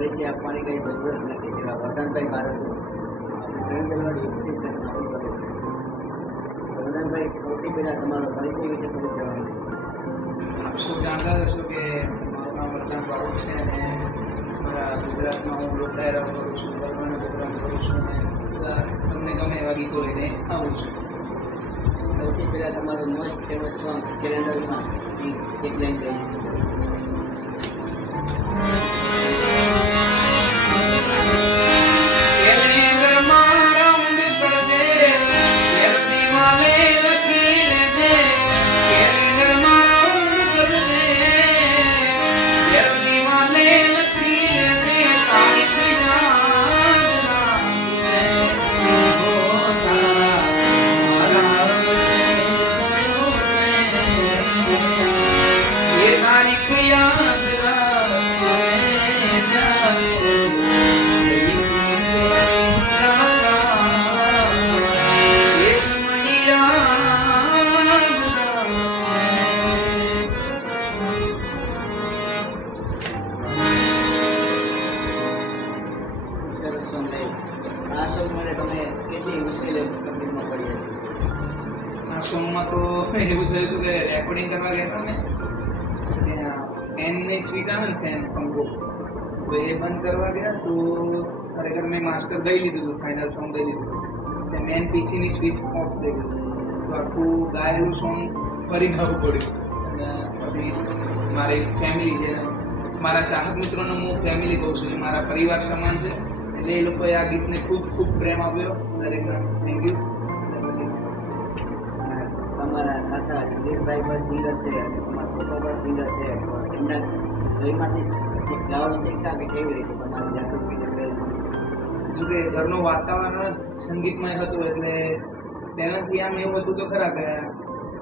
પરિચય આપવાની કંઈ જરૂરત નથી. જેવા વરદાનભાઈ બારડ વરદાનભાઈ, સૌથી પહેલા તમારો પરિચય વિશે થોડું જણાવો. આપ સૌ જાણતા હશો કે મારું નામ વરદાન બારોટ છે અને મારા ગુજરાતમાં હું લોકડાયરા કરું છું, ગરબાનો પ્રોગ્રામ કરું છું અને તમને ગમે એવા ગીતો લઈને આવું છું. સૌથી પહેલા તમારું મોસ્ટ ફેમસ સોંગ કેલેન્ડરમાં એક લાઈન કહી શકો. આ સોંગ માટે તમે કેટલી મુશ્કેલી તકલીફમાં પડી હતી? આ સોંગમાં તો એવું થયું હતું કે રેકોર્ડિંગ કરવા ગયા હતા ને ત્યાં ફેનની સ્વિચ આવે ને ફેન પંખો, તો એ બંધ કરવા ગયા તો ખરેખર મેં માસ્ટર દઈ લીધું હતું, ફાઇનલ સોંગ દઈ લીધું હતું. મેન પીસીની સ્વિચ ઓફ થઈ ગયું તો આખું ગાયેલું સોંગ ફરી ગાવું પડ્યું. અને પછી મારી ફેમિલી જે મારા ચાહક મિત્રોનો હું ફેમિલી કહું છું, એ મારા પરિવાર સમાન છે, એટલે એ લોકોએ આ ગીતને ખૂબ ખૂબ પ્રેમ આપ્યો. દરેકને થેન્ક યુ. તમારા કાકા જગદીશભાઈ પણ સિંગર છે અને તમારા પપ્પા પણ સિંગર છે, તો એમના ઘરમાંથી ગાવાનું શીખતા કે કેવી રીતે તમારે જાગૃત જો કે ઘરનું વાતાવરણ સંગીતમય હતું એટલે પહેલાંથી આમ એવું હતું તો ખરા કે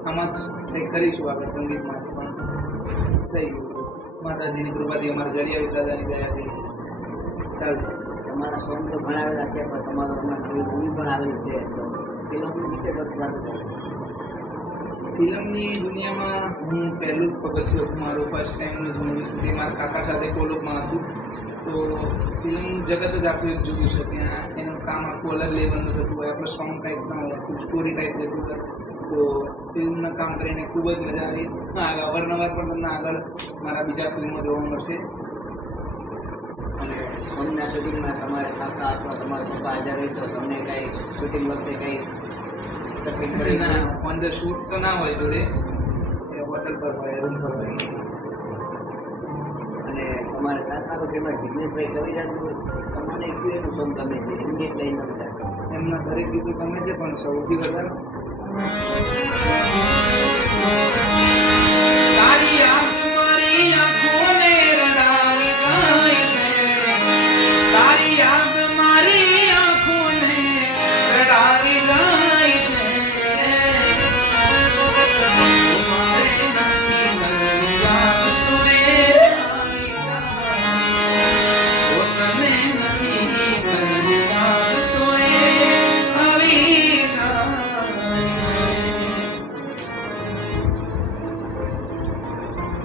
આમાં જ કંઈક કરીશું આપણે સંગીતમાં, પણ થઈ ગયું. માતાજીની કૃપાથી અમારા જડિયાવી દાદાની દયાથી ચાલશે. તમારા સોંગ તો ભણાવેલા છે, પણ તમારો હમણાં નવી મૂવી પણ આવેલી છે, તો ફિલ્મ વિશે પણ વાત કરો. ફિલ્મની દુનિયામાં હું પહેલું જ પગથિયું હતું મારું, ફર્સ્ટ ટાઈમનું જ મૂવી જે મારા કાકા સાથે કોલોકમાં હતું. તો ફિલ્મ જગત જ આખું એક જુદું છે, ત્યાં એનું કામ આખું અલગ લેવલનું થતું હોય, આપણે સોંગ ટાઈપ ના હોય, આખું સ્ટોરી ટાઈપ લેતું હોય. તો ફિલ્મના કામ કરીને ખૂબ જ મજા આવી. અવારનવાર પણ તમને આગળ મારા બીજા ફિલ્મો જોવા મળશે. અને સોંગના શૂટિંગમાં તમારે કાકા અથવા તમારા પપ્પા હાજર હોય તો તમને કંઈ શૂટિંગ વખતે કંઈ તકલીફ પડી? ના, ઓન ધ શૂટ તો ના હોય જોડે, એ હોટલ પર હોય, રૂમ પર હોય. અને તમારા કાકાનો ફેમસ જિગ્નેશભાઈ કવિરાજ તમને કયું એનું સોંગ ગમે છે? એમની એક લાઈન નથી. એમના દરેક ગીતો ગમે છે, પણ સૌથી વધારે તારી આંખ મારી આંખોને રડાવી જાય છે, તારી આંખ મારી આંખોને રડાવી જાય છે, મારે નથી મળતી યાદ તોય આવી જાય છે, ઓ તમે નથી મળતી યાદ તોય આવી જાય છે.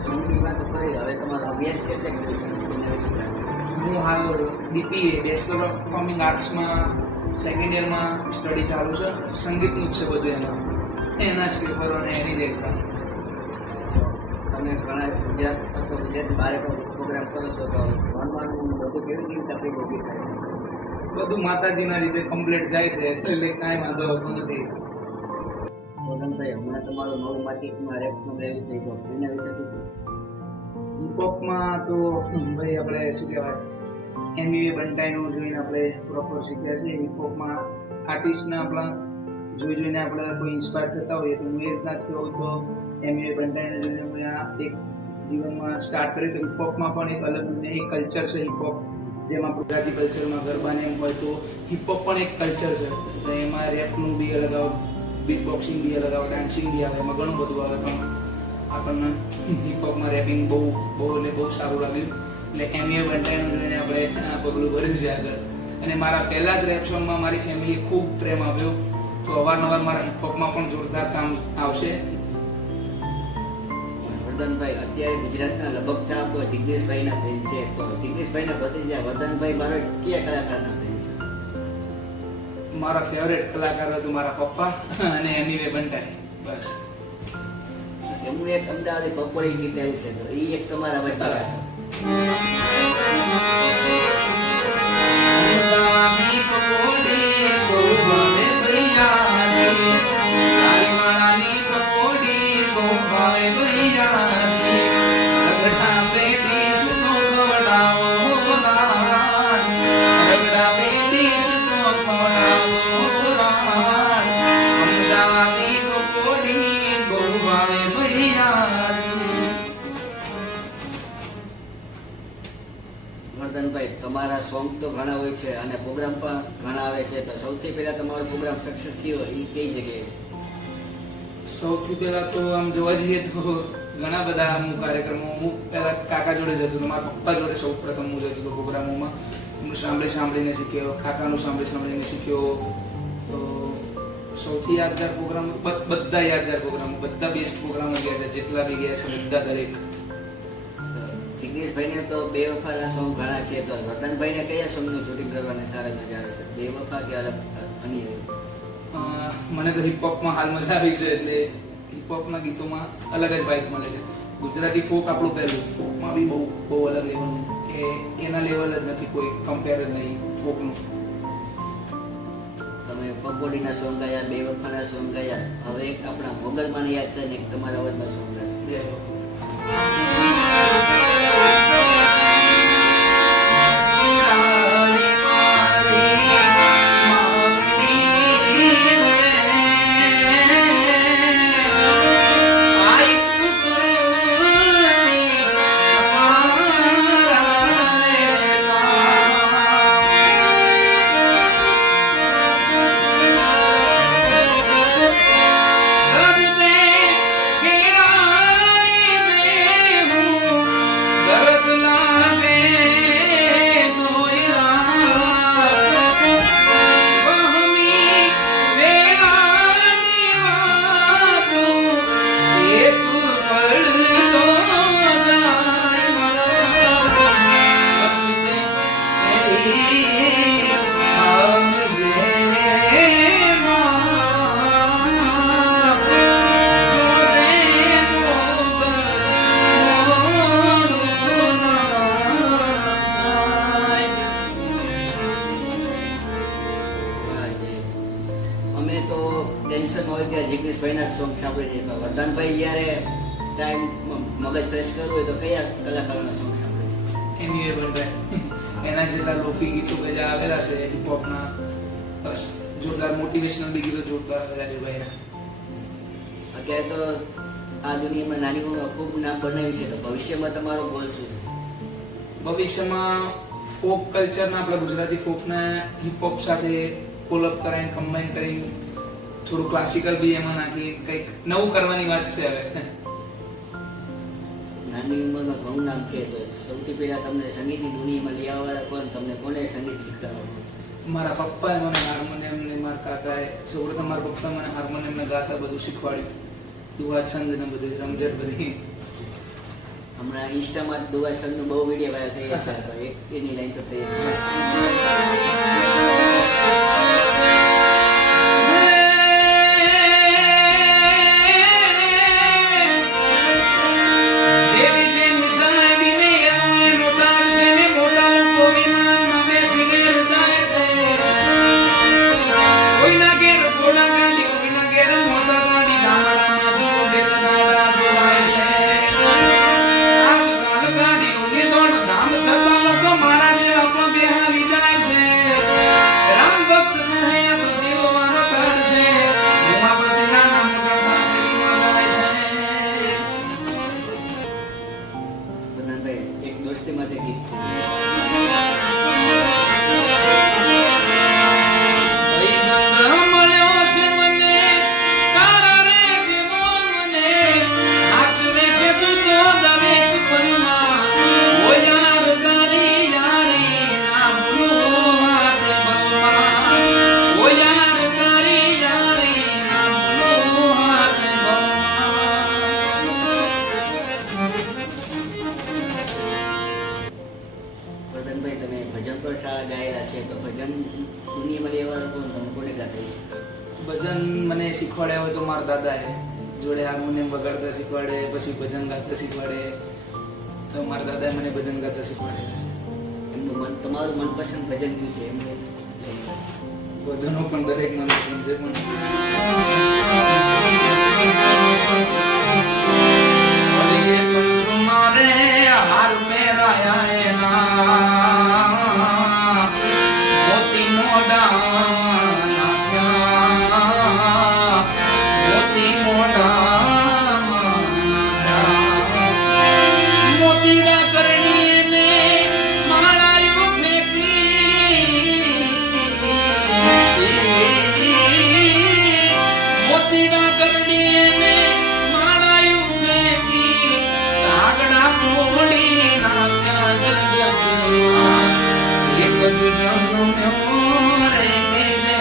સોંગની વાત કરી, હવે તમારો અભ્યાસ કેટલે કર્યો? હું હાલ બીપીએ બેચલર ઓફ પરફોર્મિંગ આર્ટ્સમાં સેકન્ડ યરમાં સ્ટડી ચાલુ છે. સંગીતનું જ છે બધું, એમાં એના જ પેપરો અને એની જ એક્ઝામ. તમે ઘણા ગુજરાત અથવા ગુજરાતની બહાર પ્રોગ્રામ કરો છો, તો ભણવાનું બધું કેવી કેવી તકલીફ ઊભી થાય? બધું માતાજીના લીધે કમ્પ્લીટ જાય છે, એટલે કાંઈ વાંધો આવતો નથી. ગોગનભાઈ, હમણાં તમારું નવું માર્કેટમાં રેપનું રહેલું છે, તો એના વિશે શું કહો? હિપહોપમાં તો ભાઈ આપણે શું કહેવાય, એમયુએ બંટાઈનું જોઈને આપણે પ્રોપર શીખ્યા છીએ. હિપહોપમાં આર્ટિસ્ટને આપણા જોઈને આપણે કોઈ ઇન્સ્પાયર થતા હોઈએ, તો હું એ રીતના કહું તો એમયુએ બંટાઈને જોઈને હું આ એક જીવનમાં સ્ટાર્ટ કર્યું. તો હિપહોપમાં પણ એક અલગ એક કલ્ચર છે હિપહોપ, જેમાં ગુજરાતી કલ્ચરમાં ગરબાને એમ હોય તો હિપહોપ પણ એક કલ્ચર છે. તો એમાં રેપનું બી અલગ આવે, બીટ બોક્સિંગ બી અલગ આવે, ડાન્સિંગ બી આવે, એમાં ઘણું બધું આવે. પણ આપણને હિપહોપમાં રેપિંગ બહુ એટલે બહુ સારું લાગ્યું, એટલે એમયુએ બંટાઈનું જોઈને આપણે આ પગલું ભર્યું છે આગળ. અને મારા પહેલા જ રેપ સોંગમાં મારી ફેમિલીએ ખૂબ પ્રેમ આપ્યો, તો અવારનવાર મારા હિપહોપમાં પણ જોરદાર કામ આવશે. વર્ધનભાઈ અત્યારે ગુજરાતના લગભગ ચાહકો જિગ્નેશભાઈના બેન છે, તો જિગ્નેશભાઈના ભત્રીજા વર્ધનભાઈ મારો કયા કલાકારના બેન છે? મારા ફેવરેટ કલાકારો તો મારા પપ્પા અને એમીવે બંટાઈ, બસ. એમનું એક અમદાવાદી પકોડી ગીત આવ્યું છે, તો એ એક તમારા વચ્ચે છે. અમદાવાદી પકોડી બહુ ભાવે ભૈયાજી, લાલવાળાની પકોડી બહુ ભાવે ભૈયાજી, રગડા પેટીસ તો ખવડાવો રાણ, રગડા પેટીસ તો ખવડાવો રાણ, અમદાવાદી પકોડી બહુ ભાવે ભૈયાજી. વર્ધનભાઈ, તમારા સોંગ તો ઘણા હોય છે અને પ્રોગ્રામ પણ ઘણા આવે છે, તો સૌથી પહેલા તમારો પ્રોગ્રામ સક્સેસ થયો એ કઈ જગ્યાએ? સૌથી પહેલા તો આમ જોવા જઈએ તો ઘણા બધા અમુક કાર્યક્રમો હું પહેલા કાકા જોડે જતો હતો, મારા પપ્પા જોડે સૌ પ્રથમ હું જતો હતો પ્રોગ્રામોમાં. એમનું સાંભળીને શીખ્યો, કાકાનું સાંભળીને શીખ્યો. તો સૌથી યાદગાર પ્રોગ્રામ, બધા યાદગાર પ્રોગ્રામો, બધા બેસ્ટ પ્રોગ્રામો ગયા છે, જેટલા બી ગયા છે બધા દરેક. જિગ્નેશભાઈને તો બે વફાના સોંગ ઘણા છે, તો રતનભાઈને કયા સોંગનું શૂટિંગ કરવાની સારા મજા આવે છે? બે વફા કે અલગ અન્ય? મને તો હિપહોપમાં હાલ મજા આવી છે, એટલે હિપહોપના ગીતોમાં અલગ જ વાઇબ મળે છે. ગુજરાતી ફોક આપણું પહેલું, ફોકમાં બી બહુ બહુ અલગ લેવલનું, કે એના લેવલ જ નથી, કોઈ કમ્પેર જ નહીં ફોકનું. તમે પકોડીના સોંગ ગાયા, બે વફાના સોંગ ગાયા, હવે એક આપણા મોગલમાં યાદ થાય ને એક તમારા અવાજમાં સોંગ ગાશે. જય હો. જિગ્નેશભાઈના સોંગ સાંભળી છે, વર્ધનભાઈ જ્યારે ટાઈમ મગજ ફ્રેશ કરવું હોય તો કયા કલાકારોના સોંગ સાંભળે છે? એમીવે બંટાઈ, એના જેટલા લોફી ગીતો બધા આવેલા છે હિપહોપના, બસ જોરદાર મોટિવેશનલ બી ગીતો જોરદાર આવેલા છે ભાઈના. અત્યારે તો આ દુનિયામાં નાની ઉંમરમાં ખૂબ નામ બનાવ્યું છે, તો ભવિષ્યમાં તમારો ગોલ શું છે? ભવિષ્યમાં ફોક કલ્ચરના, આપણા ગુજરાતી ફોકને હિપહોપ સાથે કોલઅપ કરાઈને, કમ્બાઈન કરીને થોડું ક્લાસિકલ બી એમાં નાખી કંઈક નવું કરવાની વાત છે હવે. નાની ઉંમરમાં ઘણું નામ છે, તો સૌથી પહેલા તમને સંગીતની દુનિયામાં લઈ આવવાના કોણ, તમને કોને સંગીત શીખવાડ્યું? મારા પપ્પાએ મને હાર્મોનિયમ ને મારા કાકાએ, સૌપ્રથમ મારા પપ્પાએ મને હાર્મોનિયમ ને ગાતા બધું શીખવાડ્યું, દુઆ છંદ ને બધું, રમઝટ બધી. હમણાં ઇન્સ્ટામાં દુઆ છંદનો બહુ વિડીયો વાયરલ થઈ રહ્યા છે, તો એક એની લાઈન તો થઈ ભજન દુનિયામાં એવા લોકો તમે કોને ગાતા હશો? ભજન મને શીખવાડ્યા હોય તો મારા દાદાએ જોડે હાર્મોનિયમ વગાડતા શીખવાડે, પછી ભજન ગાતા શીખવાડે. તો મારા દાદાએ મને ભજન ગાતા શીખવાડેલા છે. એમનું તમારું મનપસંદ ભજન કયું છે એમને? ભજનો પણ દરેક મનપસંદ છે, પણ અરે પંચો મારે હાર મેરાયા એના મોતી મોડા નાખ્યા, મોતી મોડા નાખ્યા. મોતીના કરણીને માળાયો ફેંકી, મોતીના કરણીને માળાયો ફેંકી, કાગડા તોડી નાખ્યા જગતમાં. એક જ જન્મ્યો રે જેને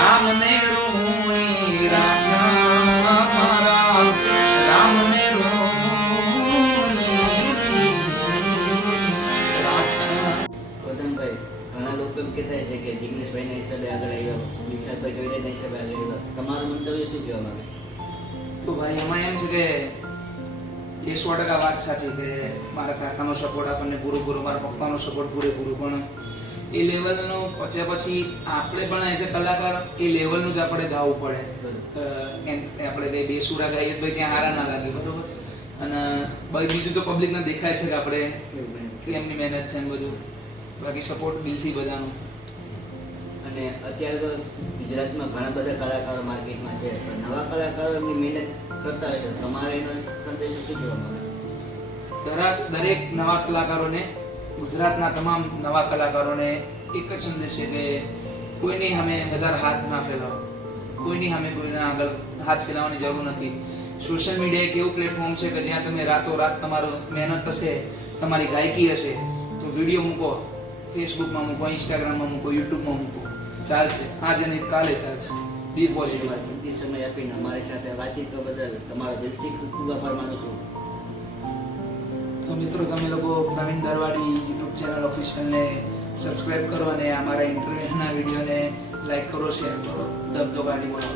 રામને ઋણી રાખ્યા, મારા રામને ઋણી રાખ્યા. વતનભાઈ, ઘણા લોકો એમ કહેતા છે કે જિગ્નેશભાઈના હિસાબે આગળ આવ્યા, વિશાલભાઈ કવિરાજના હિસાબે આગળ આવ્યા. તમારું મંતવ્ય શું કહેવા માંગે? તો ભાઈ એમાં એમ છે કે એ 100% વાત સાચી કે મારા કાકાનો સપોર્ટ આપણને પૂરેપૂરો, મારા પપ્પાનો સપોર્ટ પૂરેપૂરો, પણ એ લેવલનો પહોંચ્યા પછી આપણે પણ એઝ અ કલાકાર એ લેવલનું જ આપણે ગાવું પડે. આપણે કંઈ બેસુરા ગાઈએ તો ભાઈ ત્યાં હારા ના લાગે, બરોબર. અને બીજું તો પબ્લિકને દેખાય છે કે આપણે કે એમની મહેનત છે એમ બધું. બાકી સપોર્ટ દિલથી બધાનો. અને અત્યારે તો ગુજરાતમાં ઘણા બધા કલાકારો માર્કેટમાં છે, પણ નવા કલાકારો એમની મહેનત કરતા હશે. તમારે એનો સંદેશો શું કહેવા માંગે? દરેક નવા કલાકારોને, ગુજરાતના તમામ નવા કલાકારોને એક જ સંદેશ છે કે કોઈની સામે વધારે હાથ ના ફેલાવો, કોઈની સામે કોઈના આગળ હાથ ફેલાવવાની જરૂર નથી. સોશિયલ મીડિયા એક એવું પ્લેટફોર્મ છે કે જ્યાં તમે રાતોરાત તમારો મહેનત હશે, તમારી ગાયકી હશે તો વિડીયો મૂકો, ફેસબુકમાં મૂકો, ઇન્સ્ટાગ્રામમાં મૂકો, યુટ્યુબમાં મૂકો, ચાલશે. આજે નહીં કાલે ચાલશે. B positive. કિંમતી સમય આપીને અમારી સાથે વાતચીત કરવા બદલ તમારો દિલથી ખૂબ ખૂબ આભાર માનું છું. તો મિત્રો, તમે લોકો પ્રવીણ દરવાડી યુટ્યુબ ચેનલ ઓફિશિયલને સબસ્ક્રાઇબ કરો અને અમારા ઇન્ટરવ્યુના વિડીયોને લાઈક કરો, શેર કરો, ધબધબાટી બોલો.